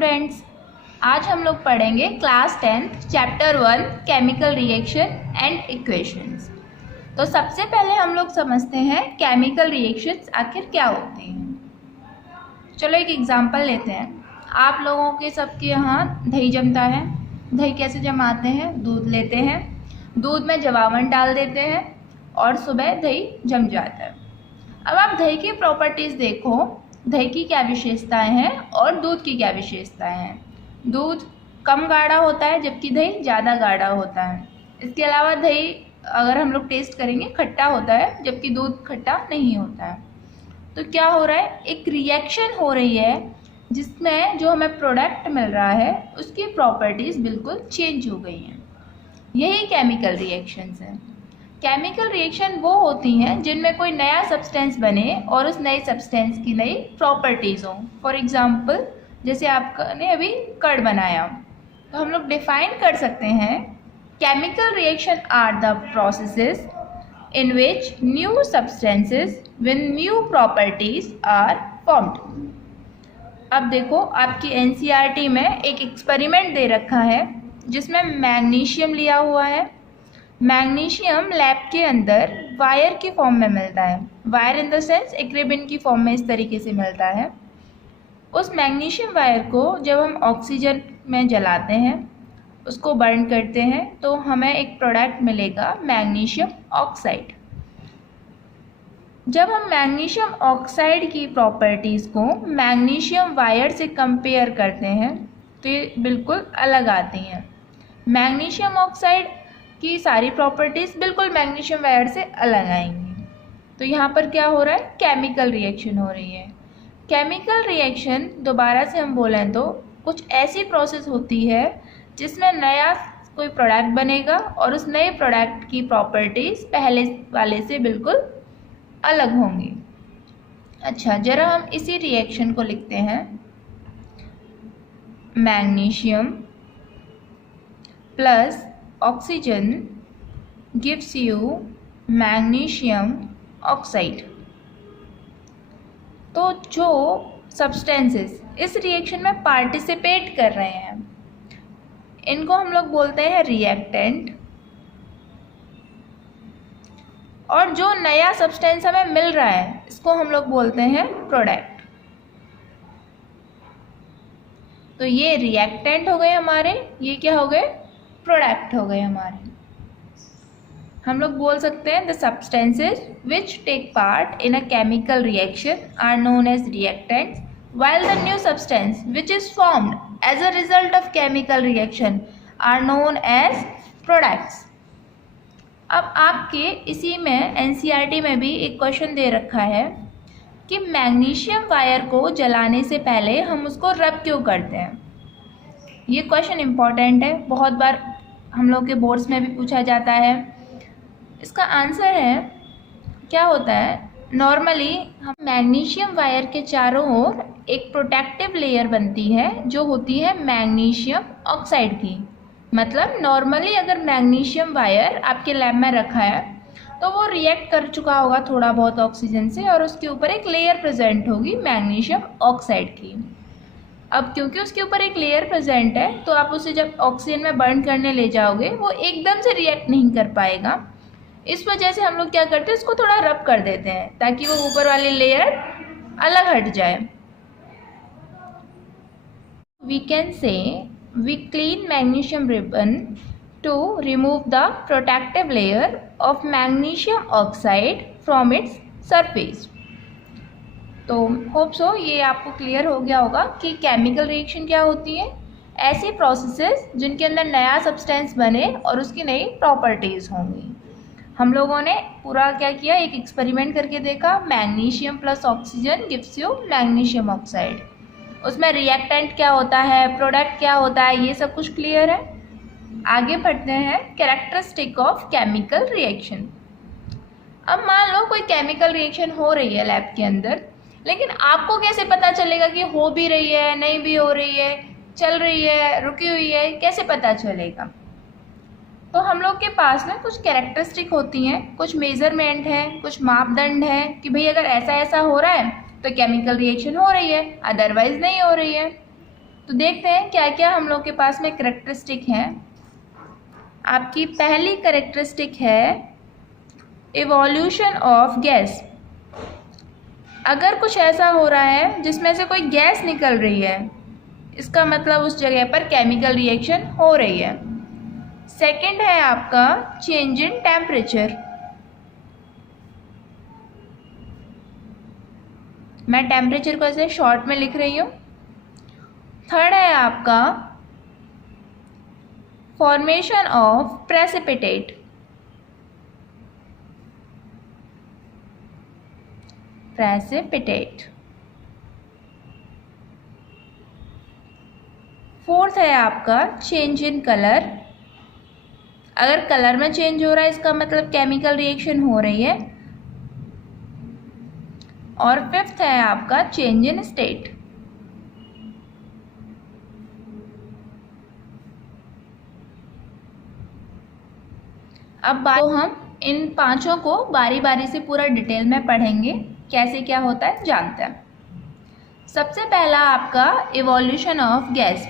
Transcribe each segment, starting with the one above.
Students, आज हम लोग पढ़ेंगे class 10th chapter 1 chemical reaction and equations. तो सबसे पहले हम लोग समझते हैं केमिकल रिएक्शंस आखिर क्या होते हैं। चलो एक एग्जांपल लेते हैं। आप लोगों के सबके यहाँ दही जमता है। दही कैसे जमाते हैं? दूध लेते हैं, दूध में जवावन डाल देते हैं और सुबह दही जम जाता है। अब आप दही की प्रॉपर्टीज़ देखो, दही की क्या विशेषताएं हैं और दूध की क्या विशेषताएं हैं। दूध कम गाढ़ा होता है जबकि दही ज़्यादा गाढ़ा होता है। इसके अलावा दही अगर हम लोग टेस्ट करेंगे खट्टा होता है जबकि दूध खट्टा नहीं होता है। तो क्या हो रहा है, एक रिएक्शन हो रही है जिसमें जो हमें प्रोडक्ट मिल रहा है उसकी प्रॉपर्टीज़ बिल्कुल चेंज हो गई हैं। यही केमिकल रिएक्शंस हैं। केमिकल रिएक्शन वो होती हैं जिनमें कोई नया सब्सटेंस बने और उस नए सब्सटेंस की नई प्रॉपर्टीज़ हों। फॉर एग्जांपल जैसे आपने अभी कर्ड बनाया, तो हम लोग डिफाइन कर सकते हैं chemical reaction are the processes in which new substances with new properties are formed. अब देखो आपकी एनसीईआरटी में एक एक्सपेरिमेंट दे रखा है जिसमें मैग्नीशियम लिया हुआ है। मैग्नीशियम लैब के अंदर वायर की फॉर्म में मिलता है। वायर इन द सेंस एक रिबन की फॉर्म में इस तरीके से मिलता है। उस मैग्नीशियम वायर को जब हम ऑक्सीजन में जलाते हैं, उसको बर्न करते हैं, तो हमें एक प्रोडक्ट मिलेगा मैग्नीशियम ऑक्साइड। जब हम मैग्नीशियम ऑक्साइड की प्रॉपर्टीज़ को मैग्नीशियम वायर से कंपेयर करते हैं तो ये बिल्कुल अलग आती हैं। मैग्नीशियम ऑक्साइड की सारी प्रॉपर्टीज़ बिल्कुल मैग्नीशियम वायर से अलग आएंगी। तो यहाँ पर क्या हो रहा है, केमिकल रिएक्शन हो रही है। केमिकल रिएक्शन दोबारा से हम बोलें तो कुछ ऐसी प्रोसेस होती है जिसमें नया कोई प्रोडक्ट बनेगा और उस नए प्रोडक्ट की प्रॉपर्टीज़ पहले वाले से बिल्कुल अलग होंगी। अच्छा, जरा हम इसी रिएक्शन को लिखते हैं। Magnesium plus oxygen gives you magnesium oxide. तो जो सब्सटेंसेस इस रिएक्शन में पार्टिसिपेट कर रहे हैं इनको हम लोग बोलते हैं रिएक्टेंट, और जो नया सब्सटेंस हमें मिल रहा है इसको हम लोग बोलते हैं प्रोडक्ट। तो ये रिएक्टेंट हो गए हमारे, ये क्या हो गए, प्रोडक्ट हो गए हमारे। हम लोग बोल सकते हैं the substances which take part in a chemical reaction are known as reactants, while the new substance which is formed as a result of chemical reaction are known as products। अब आपके इसी में एनसीईआरटी में भी एक question दे रखा है कि मैग्नीशियम वायर को जलाने से पहले हम उसको रब क्यों करते हैं। ये क्वेश्चन इम्पॉर्टेंट है, बहुत बार हम लोग के बोर्ड्स में भी पूछा जाता है। इसका आंसर है, क्या होता है, नॉर्मली हम मैग्नीशियम वायर के चारों ओर एक प्रोटेक्टिव लेयर बनती है जो होती है मैग्नीशियम ऑक्साइड की। मतलब नॉर्मली अगर मैग्नीशियम वायर आपके लैब में रखा है तो वो रिएक्ट कर चुका होगा थोड़ा बहुत ऑक्सीजन से और उसके ऊपर एक लेयर प्रेजेंट होगी मैग्नीशियम ऑक्साइड की। अब क्योंकि उसके ऊपर एक लेयर प्रेजेंट है तो आप उसे जब ऑक्सीजन में बर्न करने ले जाओगे वो एकदम से रिएक्ट नहीं कर पाएगा। इस वजह से हम लोग क्या करते हैं, इसको थोड़ा रब कर देते हैं ताकि वो ऊपर वाली लेयर अलग हट जाए। We can say we clean magnesium ribbon to remove the protective layer of magnesium oxide from its surface. तो होप सो ये आपको क्लियर हो गया होगा कि केमिकल रिएक्शन क्या होती है। ऐसी प्रोसेसेस जिनके अंदर नया सब्सटेंस बने और उसकी नई प्रॉपर्टीज़ होंगी। हम लोगों ने पूरा क्या किया, एक एक्सपेरिमेंट करके देखा, magnesium plus oxygen gives you magnesium oxide. उसमें रिएक्टेंट क्या होता है, प्रोडक्ट क्या होता है, ये सब कुछ क्लियर है। आगे बढ़ते हैं, कैरेक्टरिस्टिक ऑफ केमिकल रिएक्शन। अब मान लो कोई केमिकल रिएक्शन हो रही है लैब के अंदर, लेकिन आपको कैसे पता चलेगा कि हो भी रही है, नहीं भी हो रही है, चल रही है, रुकी हुई है, कैसे पता चलेगा। तो हम लोग के पास ना कुछ कैरेक्टरिस्टिक होती हैं, कुछ मेजरमेंट है, कुछ मापदंड है कि भाई अगर ऐसा ऐसा हो रहा है तो केमिकल रिएक्शन हो रही है, अदरवाइज नहीं हो रही है। तो देखते हैं क्या क्या हम लोग के पास में करेक्टरिस्टिक हैं। आपकी पहली करेक्टरिस्टिक है इवोल्यूशन ऑफ गैस। अगर कुछ ऐसा हो रहा है जिसमें से कोई गैस निकल रही है, इसका मतलब उस जगह पर केमिकल रिएक्शन हो रही है। सेकंड है आपका चेंज इन टेम्परेचर। मैं टेम्परेचर को ऐसे शॉर्ट में लिख रही हूँ। थर्ड है आपका फॉर्मेशन ऑफ प्रेसिपिटेट। फोर्थ है आपका चेंज इन कलर। अगर कलर में चेंज हो रहा है इसका मतलब केमिकल रिएक्शन हो रही है। और फिफ्थ है आपका चेंज इन स्टेट। अब तो हम इन पांचों को बारी बारी से पूरा डिटेल में पढ़ेंगे, कैसे क्या होता है जानते हैं। सबसे पहला आपका इवोल्यूशन ऑफ गैस।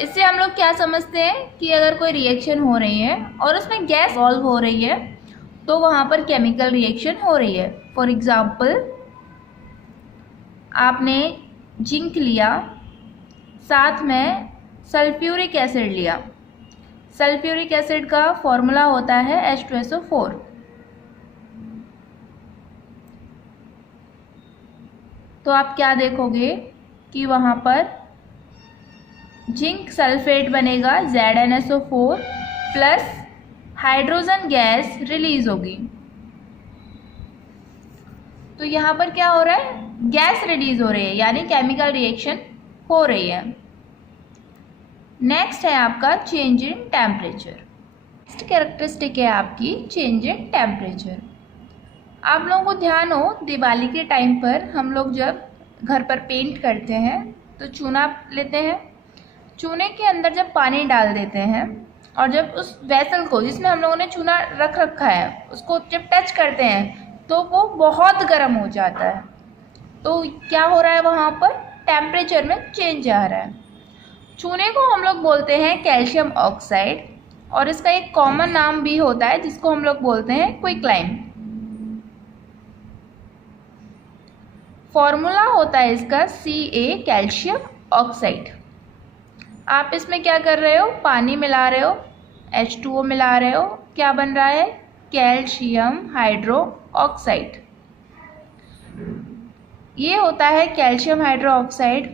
इससे हम लोग क्या समझते हैं कि अगर कोई रिएक्शन हो रही है और उसमें गैस इवॉल्व हो रही है तो वहाँ पर केमिकल रिएक्शन हो रही है। फॉर एग्जाम्पल, आपने जिंक लिया, साथ में सल्फ्यूरिक एसिड लिया। सल्फ्यूरिक एसिड का फॉर्मूला होता है H2SO4। तो आप क्या देखोगे कि वहाँ पर जिंक सल्फेट बनेगा ZnSO4 plus hydrogen gas release होगी। तो यहाँ पर क्या हो रहा है, गैस रिलीज हो रही है, यानी केमिकल रिएक्शन हो रही है। नेक्स्ट है आपका change in temperature. Next characteristic है आपकी चेंज इन टेम्परेचर। आप लोगों को ध्यान हो, दिवाली के टाइम पर हम लोग जब घर पर पेंट करते हैं तो चूना लेते हैं। चूने के अंदर जब पानी डाल देते हैं और जब उस वेसल को जिसमें हम लोगों ने चूना रख रखा है उसको जब टच करते हैं तो वो बहुत गर्म हो जाता है। तो क्या हो रहा है, वहाँ पर टेम्परेचर में चेंज आ रहा है। चूने को हम लोग बोलते हैं कैल्शियम ऑक्साइड और इसका एक कॉमन नाम भी होता है जिसको हम लोग बोलते हैं क्विकलाइम। फॉर्मूला होता है इसका Ca कैल्शियम ऑक्साइड। आप इसमें क्या कर रहे हो, पानी मिला रहे हो, H2O मिला रहे हो, क्या बन रहा है, कैल्शियम हाइड्रो ऑक्साइड। ये होता है कैल्शियम हाइड्रो ऑक्साइड।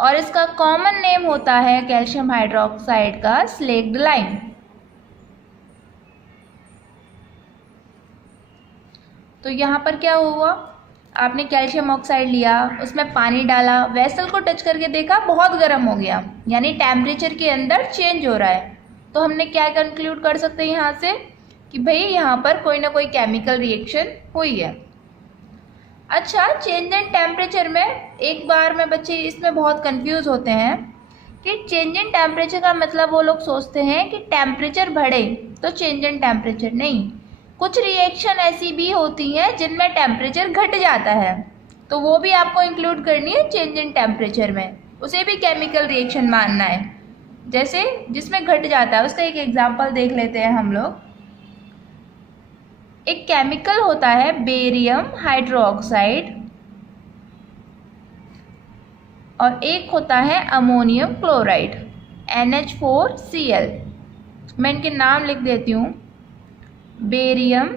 और इसका कॉमन नेम होता है कैल्शियम हाइड्रोक्साइड का स्लेक्ड लाइम। तो यहाँ पर क्या हुआ, आपने कैल्शियम ऑक्साइड लिया, उसमें पानी डाला, वेसल को टच करके देखा बहुत गर्म हो गया, यानी टेम्परेचर के अंदर चेंज हो रहा है। तो हमने क्या कंक्लूड कर सकते हैं यहाँ से कि भाई यहाँ पर कोई ना कोई केमिकल रिएक्शन हुई है। अच्छा, चेंज इन टेम्परेचर में एक बार में बच्चे इसमें बहुत कंफ्यूज होते हैं कि चेंज इन टेम्परेचर का मतलब वो लोग सोचते हैं कि टेम्परेचर बढ़े तो चेंज इन टेम्परेचर। नहीं, कुछ रिएक्शन ऐसी भी होती हैं जिनमें टेम्परेचर घट जाता है, तो वो भी आपको इंक्लूड करनी है चेंज इन टेम्परेचर में, उसे भी केमिकल रिएक्शन मानना है। जैसे जिसमें घट जाता है उसका एक एग्जाम्पल देख लेते हैं हम लोग। एक केमिकल होता है बेरियम हाइड्रोक्साइड और एक होता है अमोनियम क्लोराइड NH4Cl। मैं इनके नाम लिख देती हूँ, बेरियम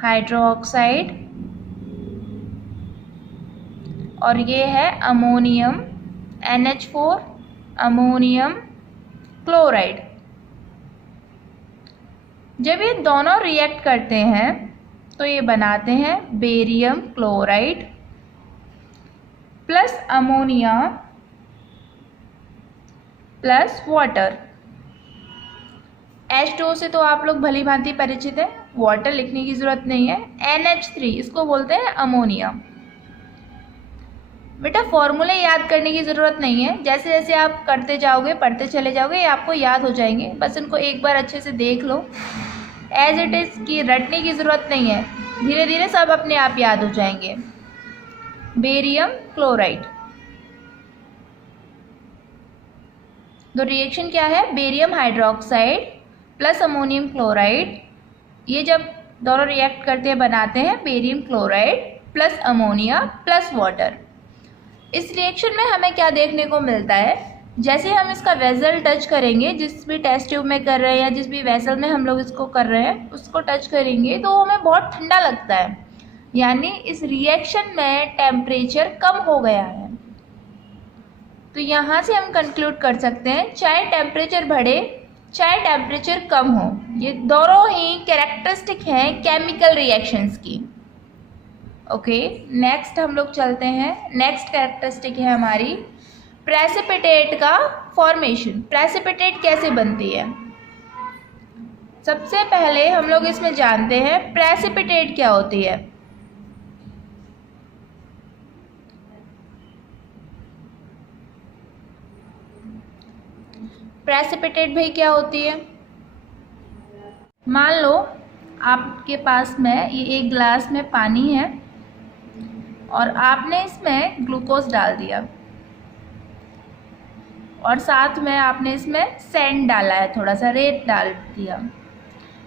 हाइड्रोक्साइड और ये है अमोनियम NH4 अमोनियम क्लोराइड। जब ये दोनों रिएक्ट करते हैं तो ये बनाते हैं barium chloride plus ammonia plus water. H2O से तो आप लोग भली भांति परिचित है, वाटर लिखने की जरूरत नहीं है। NH3 इसको बोलते हैं अमोनिया। बेटा फॉर्मूले याद करने की ज़रूरत नहीं है, जैसे जैसे आप करते जाओगे पढ़ते चले जाओगे ये आपको याद हो जाएंगे, बस इनको एक बार अच्छे से देख लो। एज इट इज़ की रटने की ज़रूरत नहीं है, धीरे धीरे सब अपने आप याद हो जाएंगे। बेरियम क्लोराइड, तो रिएक्शन क्या है? Barium hydroxide plus ammonium chloride, ये जब दोनों रिएक्ट करते हैं बनाते हैं barium chloride plus ammonia plus water. इस रिएक्शन में हमें क्या देखने को मिलता है? जैसे हम इसका वेसल टच करेंगे, जिस भी टेस्ट ट्यूब में कर रहे हैं या जिस भी वेसल में हम लोग इसको कर रहे हैं उसको टच करेंगे तो हमें बहुत ठंडा लगता है, यानी इस रिएक्शन में टेम्परेचर कम हो गया है। तो यहाँ से हम कंक्लूड कर सकते हैं चाहे टेम्परेचर बढ़े चाहे टेम्परेचर कम हो, ये दोनों ही कैरेक्टरिस्टिक हैं केमिकल रिएक्शंस की। ओके, नेक्स्ट हम लोग चलते हैं। नेक्स्ट कैरेक्टरिस्टिक है हमारी प्रेसिपिटेट का फॉर्मेशन। प्रेसिपिटेट कैसे बनती है? सबसे पहले हम लोग इसमें जानते हैं प्रेसिपिटेट क्या होती है। प्रेसिपिटेट भाई क्या होती है? मान लो आपके पास में ये एक ग्लास में पानी है और आपने इसमें ग्लूकोज डाल दिया और साथ में आपने इसमें सैंड डाला है, थोड़ा सा रेत डाल दिया,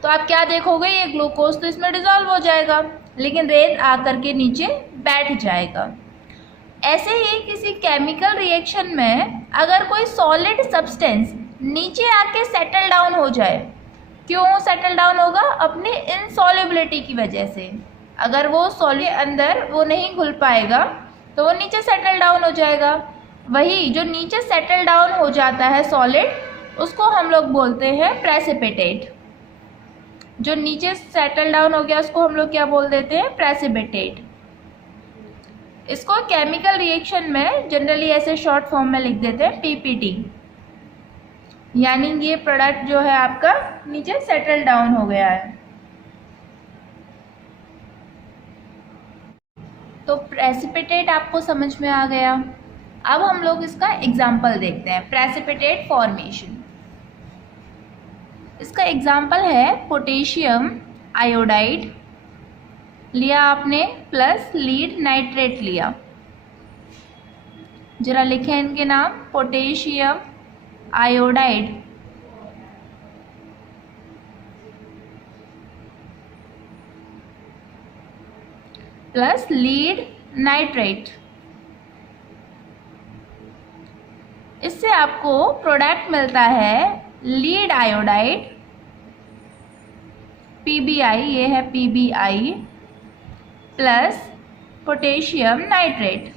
तो आप क्या देखोगे? ये ग्लूकोज तो इसमें डिजॉल्व हो जाएगा लेकिन रेत आकर के नीचे बैठ जाएगा। ऐसे ही किसी केमिकल रिएक्शन में अगर कोई सॉलिड सब्सटेंस नीचे आके सेटल डाउन हो जाए, क्यों सेटल डाउन होगा? अपनी इनसॉल्युबिलिटी की वजह से। अगर वो सॉलिड अंदर वो नहीं घुल पाएगा तो वो नीचे सेटल डाउन हो जाएगा। वही जो नीचे सेटल डाउन हो जाता है सॉलिड, उसको हम लोग बोलते हैं प्रेसिपिटेट। जो नीचे सेटल डाउन हो गया उसको हम लोग क्या बोल देते हैं? प्रेसिपिटेट। इसको केमिकल रिएक्शन में जनरली ऐसे शॉर्ट फॉर्म में लिख देते हैं पीपीटी, यानी ये प्रोडक्ट जो है आपका नीचे सेटल डाउन हो गया है। तो प्रेसिपिटेट आपको समझ में आ गया। अब हम लोग इसका एग्जाम्पल देखते हैं, प्रेसिपिटेट फॉर्मेशन। इसका एग्जाम्पल है पोटेशियम आयोडाइड लिया आपने प्लस लीड नाइट्रेट लिया। जरा लिखें इनके नाम, potassium iodide plus lead nitrate. इससे आपको प्रोडक्ट मिलता है लीड आयोडाइड PBI, ये है PBI प्लस पोटेशियम नाइट्रेट।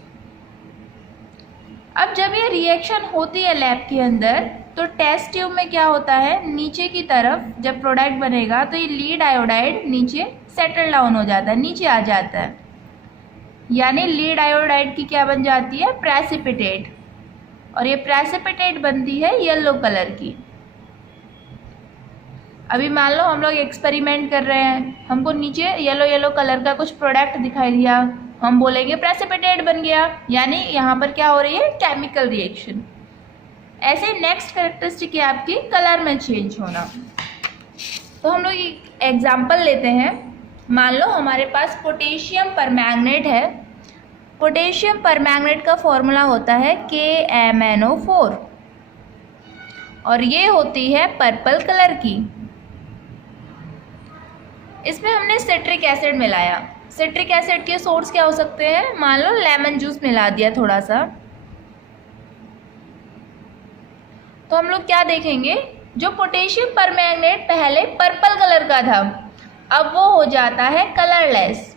अब जब ये रिएक्शन होती है लैब के अंदर तो टेस्ट ट्यूब में क्या होता है? नीचे की तरफ जब प्रोडक्ट बनेगा तो ये लीड आयोडाइड नीचे सेटल डाउन हो जाता है, नीचे आ जाता है, यानी लीड आयोडाइड की क्या बन जाती है? प्रेसिपिटेट। और ये प्रेसिपिटेट बनती है येलो कलर की। अभी मान लो हम लोग एक्सपेरिमेंट कर रहे हैं, हमको नीचे येलो येलो कलर का कुछ प्रोडक्ट दिखाई दिया, हम बोलेंगे प्रेसिपिटेट बन गया, यानी यहाँ पर क्या हो रही है? Chemical reaction. ऐसे नेक्स्ट कैरेक्टरिस्टिक है आपकी कलर में चेंज होना। तो हम लोग एक एग्जांपल लेते हैं। मान लो हमारे पास पोटेशियम परमैंगनेट है। पोटेशियम परमैंगनेट का फॉर्मूला होता है KMnO4 और ये होती है पर्पल कलर की। इसमें हमने सिट्रिक एसिड मिलाया। सिट्रिक एसिड के सोर्स क्या हो सकते हैं? मान लो लेमन जूस मिला दिया थोड़ा सा, तो हम लोग क्या देखेंगे? जो पोटेशियम परमैंगनेट पहले पर्पल कलर का था अब वो हो जाता है कलरलेस।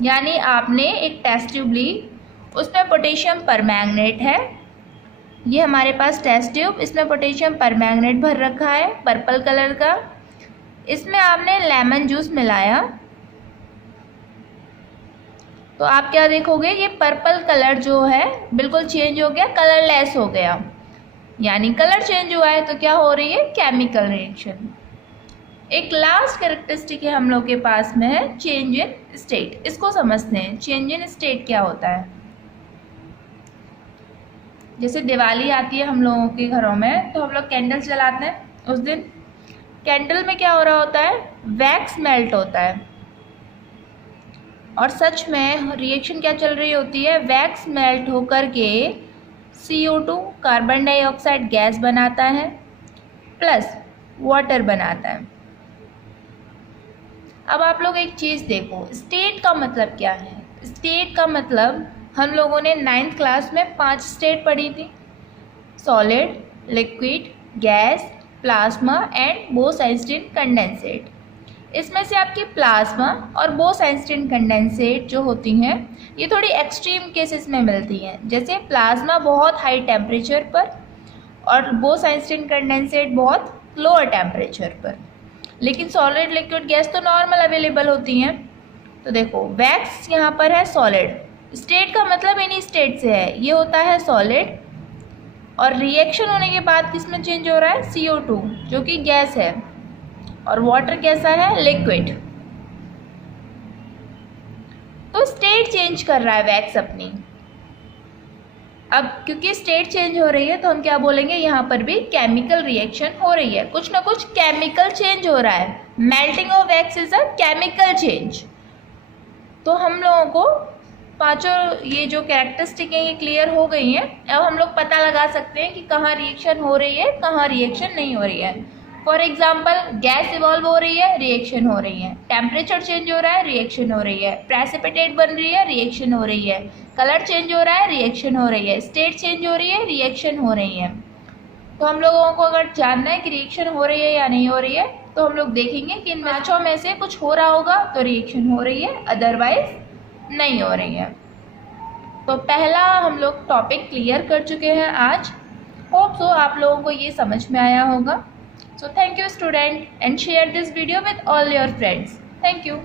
यानी आपने एक टेस्ट ट्यूब ली, उसमें पोटेशियम परमैंगनेट है, ये हमारे पास टेस्ट ट्यूब, इसमें पोटेशियम परमैंगनेट भर रखा है पर्पल कलर का। इसमें आपने लेमन जूस मिलाया तो आप क्या देखोगे? ये पर्पल कलर जो है बिल्कुल चेंज हो गया, कलरलेस हो गया, यानी कलर चेंज हुआ है। तो क्या हो रही है? Chemical reaction. एक लास्ट कैरेक्टरिस्टिक है हम लोग के पास में है चेंज इन स्टेट। इसको समझते हैं, चेंज इन स्टेट क्या होता है। जैसे दिवाली आती है हम लोगों के घरों में तो हम लोग कैंडल्स जलाते हैं। उस दिन कैंडल में क्या हो रहा होता है? वैक्स मेल्ट होता है, और सच में रिएक्शन क्या चल रही होती है, वैक्स मेल्ट होकर के CO2 कार्बन डाइऑक्साइड गैस बनाता है प्लस वाटर बनाता है। अब आप लोग एक चीज़ देखो, स्टेट का मतलब क्या है। स्टेट का मतलब हम लोगों ने 9th क्लास में 5 स्टेट पढ़ी थी, solid, liquid, gas, plasma and Bose-Einstein condensate. इसमें से आपकी प्लाज्मा और बोस-आइंस्टीन कंडेंसेट जो होती हैं ये थोड़ी एक्सट्रीम केसेस में मिलती हैं, जैसे प्लाज्मा बहुत हाई टेम्परेचर पर और बोस-आइंस्टीन कंडेंसेट बहुत लोअर टेम्परेचर पर। लेकिन सॉलिड, लिक्विड, गैस तो नॉर्मल अवेलेबल होती हैं। तो देखो वैक्स यहाँ पर है सॉलिड, स्टेट का मतलब इन्हीं स्टेट से है, ये होता है सॉलिड और रिएक्शन होने के बाद किस में चेंज हो रहा है, CO2 जो कि गैस है, और वाटर कैसा है, लिक्विड। तो स्टेट चेंज कर रहा है वैक्स अपनी। अब क्योंकि स्टेट चेंज हो रही है तो हम क्या बोलेंगे, यहाँ पर भी केमिकल रिएक्शन हो रही है, कुछ ना कुछ केमिकल चेंज हो रहा है। Melting of wax is a chemical change. तो हम लोगों को पांचों ये जो कैरेक्टरिस्टिक है ये क्लियर हो गई हैं। अब हम लोग पता लगा सकते हैं कि कहाँ रिएक्शन हो रही है, कहाँ रिएक्शन नहीं हो रही है। फॉर एग्जाम्पल गैस इवॉल्व हो रही है, रिएक्शन हो रही है, टेम्परेचर चेंज हो रहा है, रिएक्शन हो रही है, प्रेसिपिटेट बन रही है, रिएक्शन हो रही है, कलर चेंज हो रहा है, रिएक्शन हो रही है, स्टेट चेंज हो रही है, रिएक्शन हो रही है। तो हम लोगों को अगर जानना है कि रिएक्शन हो रही है या नहीं हो रही है तो हम लोग देखेंगे कि इन पांचों में से कुछ हो रहा होगा तो रिएक्शन हो रही है, अदरवाइज नहीं हो रही है। तो पहला हम लोग टॉपिक क्लियर कर चुके हैं आज। होप सो आप लोगों को ये समझ में आया होगा। So thank you student and share this video with all your friends. Thank you.